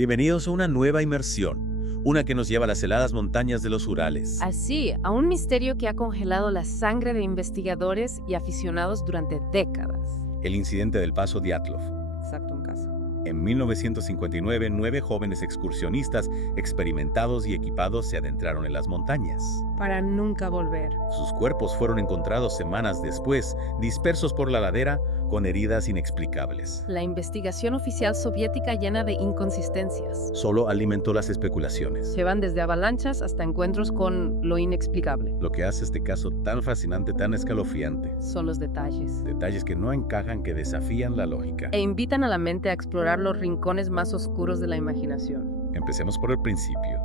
Bienvenidos a una nueva inmersión, una que nos lleva a las heladas montañas de los Urales. Así, a un misterio que ha congelado la sangre de investigadores y aficionados durante décadas. El incidente del Paso Dyatlov. Exacto, un caso. En 1959, 9 jóvenes excursionistas experimentados y equipados se adentraron en las montañas. Para nunca volver. Sus cuerpos fueron encontrados semanas después, dispersos por la ladera, con heridas inexplicables. La investigación oficial soviética llena de inconsistencias. Solo alimentó las especulaciones, Se van desde avalanchas hasta encuentros con lo inexplicable. lo que hace este caso tan fascinante, tan escalofriante. Son los detalles. Detalles que no encajan, que desafían la lógica. E invitan a la mente a explorar los rincones más oscuros de la imaginación. Empecemos por el principio.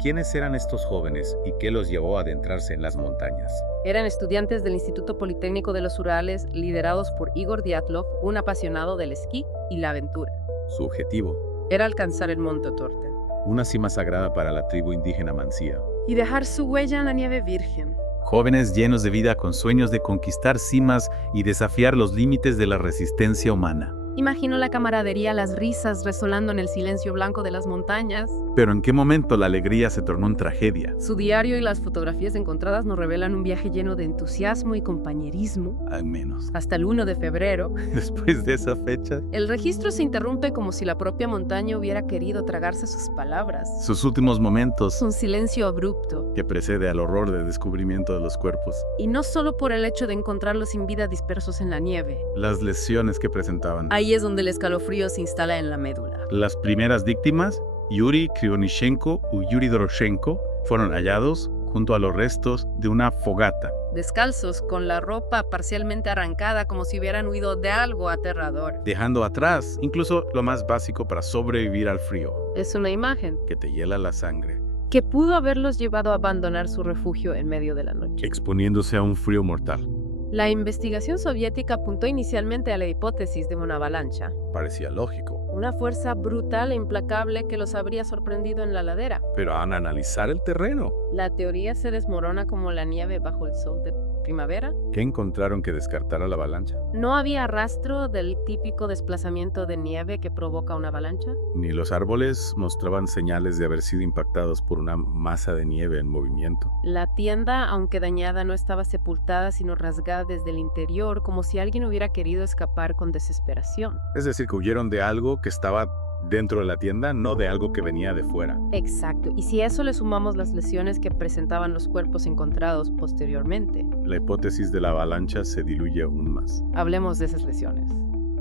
¿Quiénes eran estos jóvenes y qué los llevó a adentrarse en las montañas? Eran estudiantes del Instituto Politécnico de los Urales, liderados por Igor Dyatlov, un apasionado del esquí y la aventura. Su objetivo, Era alcanzar el Monte Torte una cima sagrada para la tribu indígena Mansía. y dejar su huella en la nieve virgen. Jóvenes llenos de vida con sueños de conquistar cimas y desafiar los límites de la resistencia humana. Imagino la camaradería, las risas resolando en el silencio blanco de las montañas. Pero ¿en qué momento la alegría se tornó en tragedia? Su diario y las fotografías encontradas nos revelan un viaje lleno de entusiasmo y compañerismo. Al menos. Hasta el 1 de febrero, Después de esa fecha, el registro se interrumpe como si la propia montaña hubiera querido tragarse sus palabras. sus últimos momentos, Un silencio abrupto. que precede al horror del descubrimiento de los cuerpos, Y no solo por el hecho de encontrarlos sin vida dispersos en la nieve. las lesiones que presentaban. Ahí es donde el escalofrío se instala en la médula. Las primeras víctimas, Yuri Krionichenko y Yuri Doroshenko, fueron hallados junto a los restos de una fogata. Descalzos, con la ropa parcialmente arrancada como si hubieran huido de algo aterrador. Dejando atrás incluso lo más básico para sobrevivir al frío, Es una imagen que te hiela la sangre, que pudo haberlos llevado a abandonar su refugio en medio de la noche. exponiéndose a un frío mortal. La investigación soviética apuntó inicialmente a la hipótesis de una avalancha, Parecía lógico, una fuerza brutal e implacable que los habría sorprendido en la ladera. pero al analizar el terreno, La teoría se desmorona como la nieve bajo el sol de primavera. ¿qué encontraron que descartara la avalancha? No había rastro del típico desplazamiento de nieve que provoca una avalancha. Ni los árboles mostraban señales de haber sido impactados por una masa de nieve en movimiento. La tienda, aunque dañada, no estaba sepultada, sino rasgada desde el interior, como si alguien hubiera querido escapar con desesperación. Es decir, que huyeron de algo que estaba dentro de la tienda, no de algo que venía de fuera. Exacto, y si a eso le sumamos las lesiones que presentaban los cuerpos encontrados posteriormente, La hipótesis de la avalancha se diluye aún más, hablemos de esas lesiones.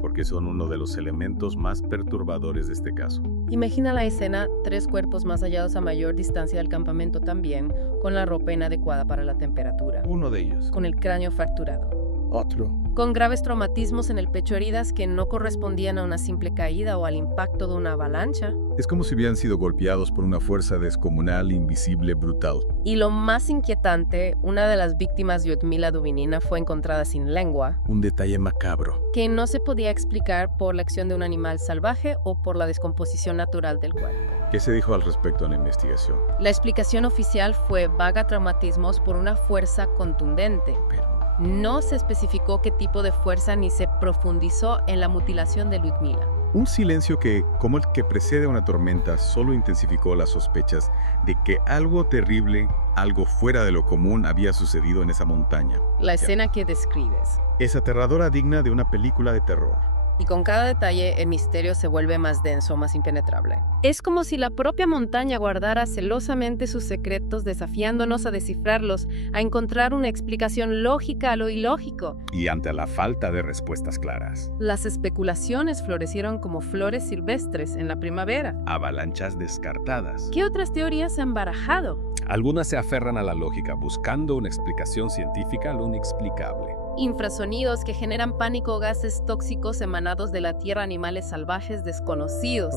porque son uno de los elementos más perturbadores de este caso. Imagina la escena, 3 cuerpos más hallados a mayor distancia del campamento también, con la ropa inadecuada para la temperatura, Uno de ellos. con el cráneo fracturado, Otro. con graves traumatismos en el pecho, heridas que no correspondían a una simple caída o al impacto de una avalancha. Es como si hubieran sido golpeados por una fuerza descomunal, invisible, brutal. Y lo más inquietante, una de las víctimas, Lyudmila Dubinina, fue encontrada sin lengua, Un detalle macabro. que no se podía explicar por la acción de un animal salvaje o por la descomposición natural del cuerpo. ¿Qué se dijo al respecto en la investigación? La explicación oficial fue vaga traumatismos por una fuerza contundente. Pero No se especificó qué tipo de fuerza ni se profundizó en la mutilación de Lyudmila. un silencio que, como el que precede a una tormenta, solo intensificó las sospechas de que algo terrible, algo fuera de lo común había sucedido en esa montaña. La escena que describes. Es aterradora, digna de una película de terror. Y con cada detalle, el misterio se vuelve más denso, más impenetrable. Es como si la propia montaña guardara celosamente sus secretos, desafiándonos a descifrarlos, a encontrar una explicación lógica a lo ilógico. Y ante la falta de respuestas claras, Las especulaciones florecieron como flores silvestres en la primavera. avalanchas descartadas. ¿Qué otras teorías se han barajado? Algunas se aferran a la lógica, buscando una explicación científica a lo inexplicable. Infrasonidos que generan pánico, gases tóxicos emanados de la tierra, animales salvajes desconocidos.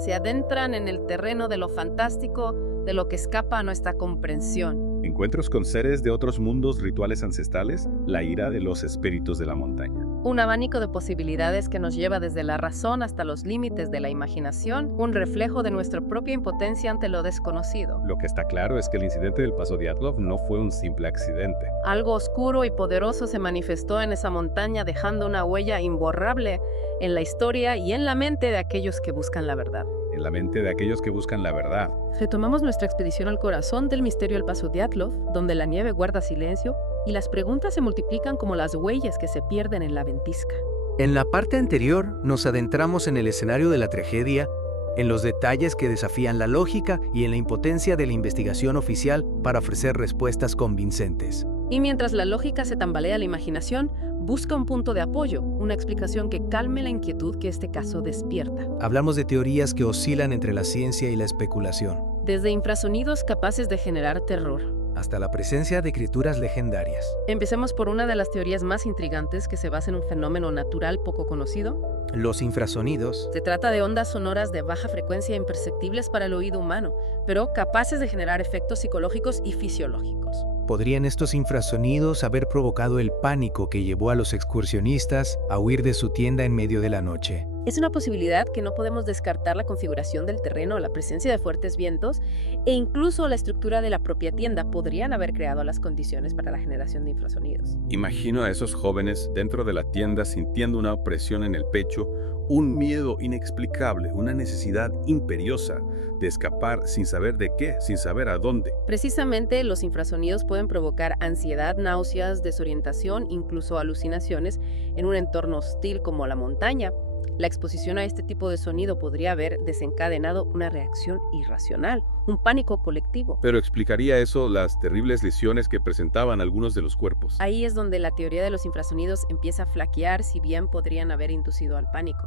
Se adentran en el terreno de lo fantástico, de lo que escapa a nuestra comprensión. Encuentros con seres de otros mundos, rituales ancestrales, la ira de los espíritus de la montaña. Un abanico de posibilidades que nos lleva desde la razón hasta los límites de la imaginación, un reflejo de nuestra propia impotencia ante lo desconocido. Lo que está claro es que el incidente del Paso Dyatlov no fue un simple accidente. Algo oscuro y poderoso se manifestó en esa montaña, dejando una huella imborrable en la historia y en la mente de aquellos que buscan la verdad. en la mente de aquellos que buscan la verdad. Retomamos nuestra expedición al corazón del misterio del Paso Dyatlov, donde la nieve guarda silencio y las preguntas se multiplican como las huellas que se pierden en la ventisca. En la parte anterior nos adentramos en el escenario de la tragedia, en los detalles que desafían la lógica y en la impotencia de la investigación oficial para ofrecer respuestas convincentes. Y mientras la lógica se tambalea la imaginación, busca un punto de apoyo, una explicación que calme la inquietud que este caso despierta. Hablamos de teorías que oscilan entre la ciencia y la especulación, Desde infrasonidos capaces de generar terror. hasta la presencia de criaturas legendarias. Empecemos por una de las teorías más intrigantes que se basa en un fenómeno natural poco conocido. Los infrasonidos Se trata de ondas sonoras de baja frecuencia imperceptibles para el oído humano, pero capaces de generar efectos psicológicos y fisiológicos. ¿Podrían estos infrasonidos haber provocado el pánico que llevó a los excursionistas a huir de su tienda en medio de la noche? Es una posibilidad que no podemos descartar la configuración del terreno, la presencia de fuertes vientos e incluso la estructura de la propia tienda podrían haber creado las condiciones para la generación de infrasonidos. Imagino a esos jóvenes dentro de la tienda sintiendo una opresión en el pecho, un miedo inexplicable, una necesidad imperiosa de escapar sin saber de qué, sin saber a dónde. Precisamente los infrasonidos pueden provocar ansiedad, náuseas, desorientación, incluso alucinaciones en un entorno hostil como la montaña. La exposición a este tipo de sonido podría haber desencadenado una reacción irracional, un pánico colectivo. Pero explicaría eso las terribles lesiones que presentaban algunos de los cuerpos. Ahí es donde la teoría de los infrasonidos empieza a flaquear, si bien podrían haber inducido al pánico.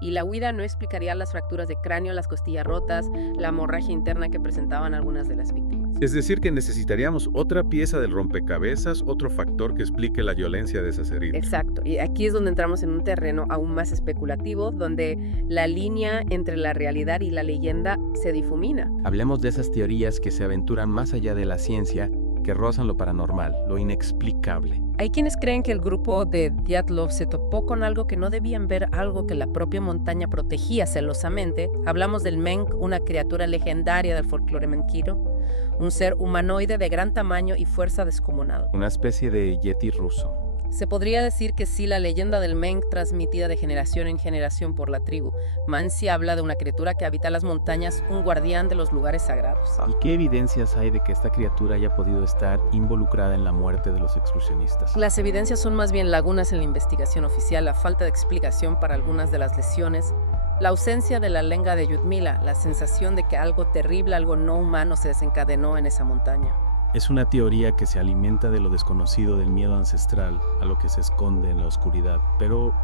Y la huida no explicaría las fracturas de cráneo, las costillas rotas, la hemorragia interna que presentaban algunas de las víctimas. Es decir, que necesitaríamos otra pieza del rompecabezas, otro factor que explique la violencia de esas heridas. Exacto, y aquí es donde entramos en un terreno aún más especulativo, donde la línea entre la realidad y la leyenda se difumina. Hablemos de esas teorías que se aventuran más allá de la ciencia, que rozan lo paranormal, lo inexplicable. Hay quienes creen que el grupo de Dyatlov se topó con algo que no debían ver, algo que la propia montaña protegía celosamente. Hablamos del Menk, una criatura legendaria del folclore menquiro, un ser humanoide de gran tamaño y fuerza descomunal. Una especie de yeti ruso. Se podría decir que sí, la leyenda del Menk transmitida de generación en generación por la tribu. Mansi habla de una criatura que habita las montañas, un guardián de los lugares sagrados. ¿Y qué evidencias hay de que esta criatura haya podido estar involucrada en la muerte de los excursionistas? Las evidencias son más bien lagunas en la investigación oficial, la falta de explicación para algunas de las lesiones, la ausencia de la lenga de Yudmila, la sensación de que algo terrible, algo no humano se desencadenó en esa montaña. Es una teoría que se alimenta de lo desconocido, del miedo ancestral, a lo que se esconde en la oscuridad, pero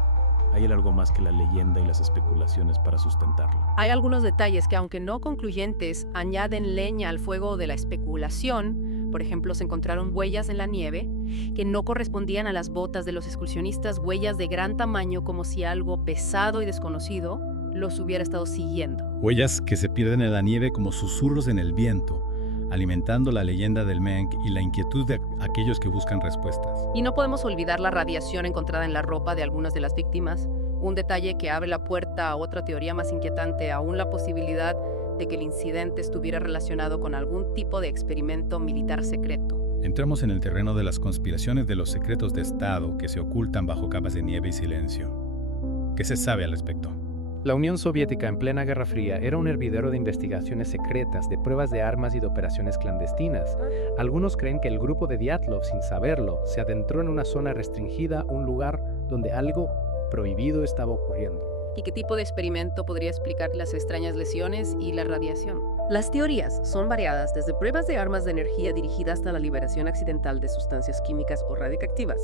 hay algo más que la leyenda y las especulaciones para sustentarla. Hay algunos detalles que, aunque no concluyentes, añaden leña al fuego de la especulación. Por ejemplo, se encontraron huellas en la nieve que no correspondían a las botas de los excursionistas, huellas de gran tamaño como si algo pesado y desconocido los hubiera estado siguiendo. Huellas que se pierden en la nieve como susurros en el viento, alimentando la leyenda del Menk y la inquietud de aquellos que buscan respuestas. Y no podemos olvidar la radiación encontrada en la ropa de algunas de las víctimas, un detalle que abre la puerta a otra teoría más inquietante, aún la posibilidad de que el incidente estuviera relacionado con algún tipo de experimento militar secreto. Entramos en el terreno de las conspiraciones de los secretos de Estado que se ocultan bajo capas de nieve y silencio. ¿Qué se sabe al respecto? La Unión Soviética en plena Guerra Fría era un hervidero de investigaciones secretas, de pruebas de armas y de operaciones clandestinas. Algunos creen que el grupo de Dyatlov, sin saberlo, se adentró en una zona restringida, un lugar donde algo prohibido estaba ocurriendo. ¿Y qué tipo de experimento podría explicar las extrañas lesiones y la radiación? Las teorías son variadas, desde pruebas de armas de energía dirigidas hasta la liberación accidental de sustancias químicas o radioactivas.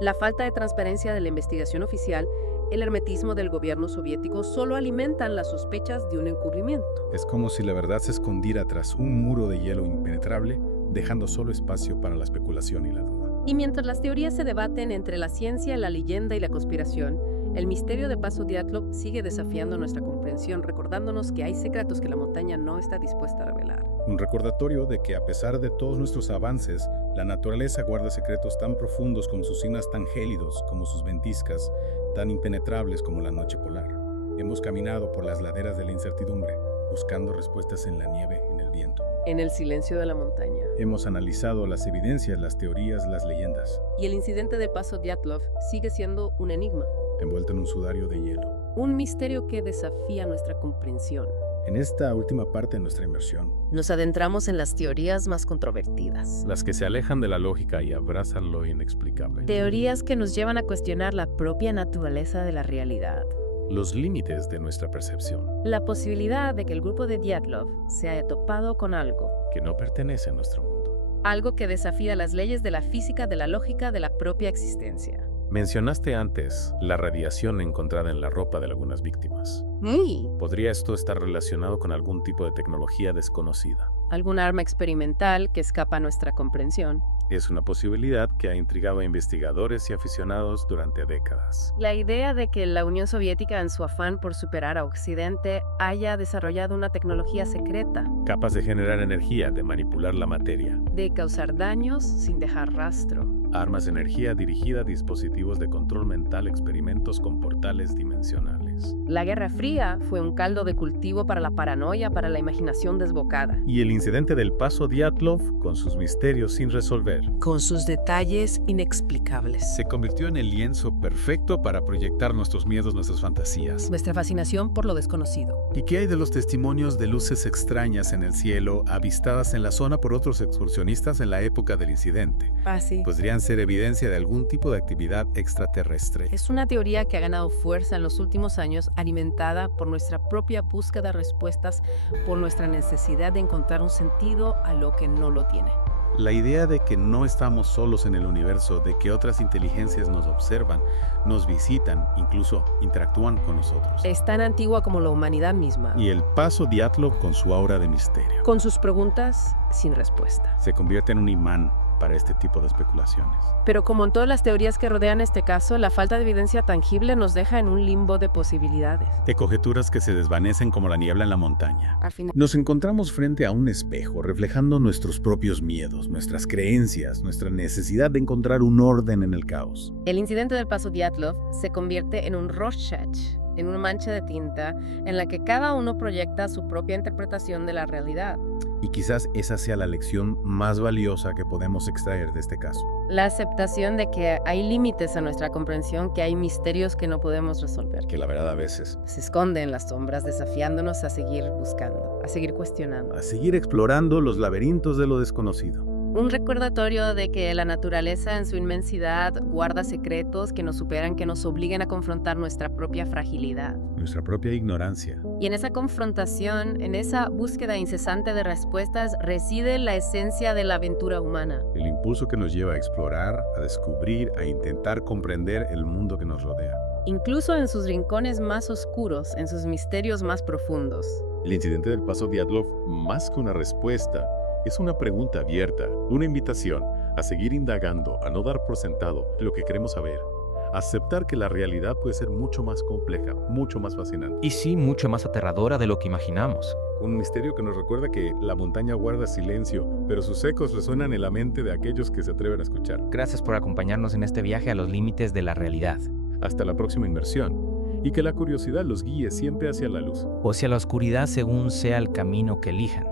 La falta de transparencia de la investigación oficial, el hermetismo del gobierno soviético solo alimentan las sospechas de un encubrimiento. Es como si la verdad se escondiera tras un muro de hielo impenetrable, dejando solo espacio para la especulación y la duda. Y mientras las teorías se debaten entre la ciencia, la leyenda y la conspiración, el misterio de Paso Dyatlov sigue desafiando nuestra comprensión, recordándonos que hay secretos que la montaña no está dispuesta a revelar. Un recordatorio de que a pesar de todos nuestros avances, la naturaleza guarda secretos tan profundos como sus cimas, tan gélidos como sus ventiscas, tan impenetrables como la noche polar. Hemos caminado por las laderas de la incertidumbre, buscando respuestas en la nieve, en el viento. En el silencio de la montaña. Hemos analizado las evidencias, las teorías, las leyendas. Y el incidente de Paso Dyatlov sigue siendo un enigma, envuelto en un sudario de hielo. un misterio que desafía nuestra comprensión. En esta última parte de nuestra inmersión, Nos adentramos en las teorías más controvertidas. Las que se alejan de la lógica y abrazan lo inexplicable. Teorías que nos llevan a cuestionar la propia naturaleza de la realidad. Los límites de nuestra percepción, La posibilidad de que el grupo de Dyatlov se haya topado con algo. que no pertenece a nuestro mundo. Algo que desafía las leyes de la física, de la lógica, de la propia existencia. Mencionaste antes la radiación encontrada en la ropa de algunas víctimas. ¿Podría esto estar relacionado con algún tipo de tecnología desconocida? Algún arma experimental que escapa a nuestra comprensión. Es una posibilidad que ha intrigado a investigadores y aficionados durante décadas. La idea de que la Unión Soviética, en su afán por superar a Occidente, haya desarrollado una tecnología secreta Capaz de generar energía, de manipular la materia. de causar daños sin dejar rastro. Armas de energía dirigida a dispositivos de control mental, experimentos con portales dimensionales. La Guerra Fría fue un caldo de cultivo para la paranoia, para la imaginación desbocada. Y el incidente del Paso Dyatlov, con sus misterios sin resolver, con sus detalles inexplicables. Se convirtió en el lienzo perfecto para proyectar nuestros miedos, nuestras fantasías. Nuestra fascinación por lo desconocido. ¿y qué hay de los testimonios de luces extrañas en el cielo avistadas en la zona por otros excursionistas en la época del incidente? Sí. Podrían ser evidencia de algún tipo de actividad extraterrestre. Es una teoría que ha ganado fuerza en los últimos años, alimentada por nuestra propia búsqueda de respuestas, por nuestra necesidad de encontrar un sentido a lo que no lo tiene. La idea de que no estamos solos en el universo, de que otras inteligencias nos observan, nos visitan, incluso interactúan con nosotros. Es tan antigua como la humanidad misma, Y el Paso Dyatlov con su aura de misterio con sus preguntas sin respuesta. se convierte en un imán para este tipo de especulaciones. Pero como en todas las teorías que rodean este caso, la falta de evidencia tangible nos deja en un limbo de posibilidades. De conjeturas que se desvanecen como la niebla en la montaña. Al final, Nos encontramos frente a un espejo reflejando nuestros propios miedos, nuestras creencias, nuestra necesidad de encontrar un orden en el caos. el incidente del Paso Dyatlov se convierte en un Rorschach, en una mancha de tinta en la que cada uno proyecta su propia interpretación de la realidad. Y quizás esa sea la lección más valiosa que podemos extraer de este caso. La aceptación de que hay límites a nuestra comprensión, que hay misterios que no podemos resolver. Que la verdad a veces Se esconde en las sombras, desafiándonos a seguir buscando, a seguir cuestionando. A seguir explorando los laberintos de lo desconocido. Un recordatorio de que la naturaleza en su inmensidad guarda secretos que nos superan, que nos obligan a confrontar nuestra propia fragilidad. Nuestra propia ignorancia. Y en esa confrontación, en esa búsqueda incesante de respuestas, reside la esencia de la aventura humana. El impulso que nos lleva a explorar, a descubrir, a intentar comprender el mundo que nos rodea. Incluso en sus rincones más oscuros, en sus misterios más profundos. El incidente del Paso Dyatlov, más que una respuesta, es una pregunta abierta, una invitación a seguir indagando, a no dar por sentado lo que queremos saber, a aceptar que la realidad puede ser mucho más compleja, mucho más fascinante. Y sí, mucho más aterradora de lo que imaginamos. Un misterio que nos recuerda que la montaña guarda silencio, pero sus ecos resuenan en la mente de aquellos que se atreven a escuchar. Gracias por acompañarnos en este viaje a los límites de la realidad. Hasta la próxima inmersión, y que la curiosidad los guíe siempre hacia la luz. O hacia la oscuridad según sea el camino que elijan.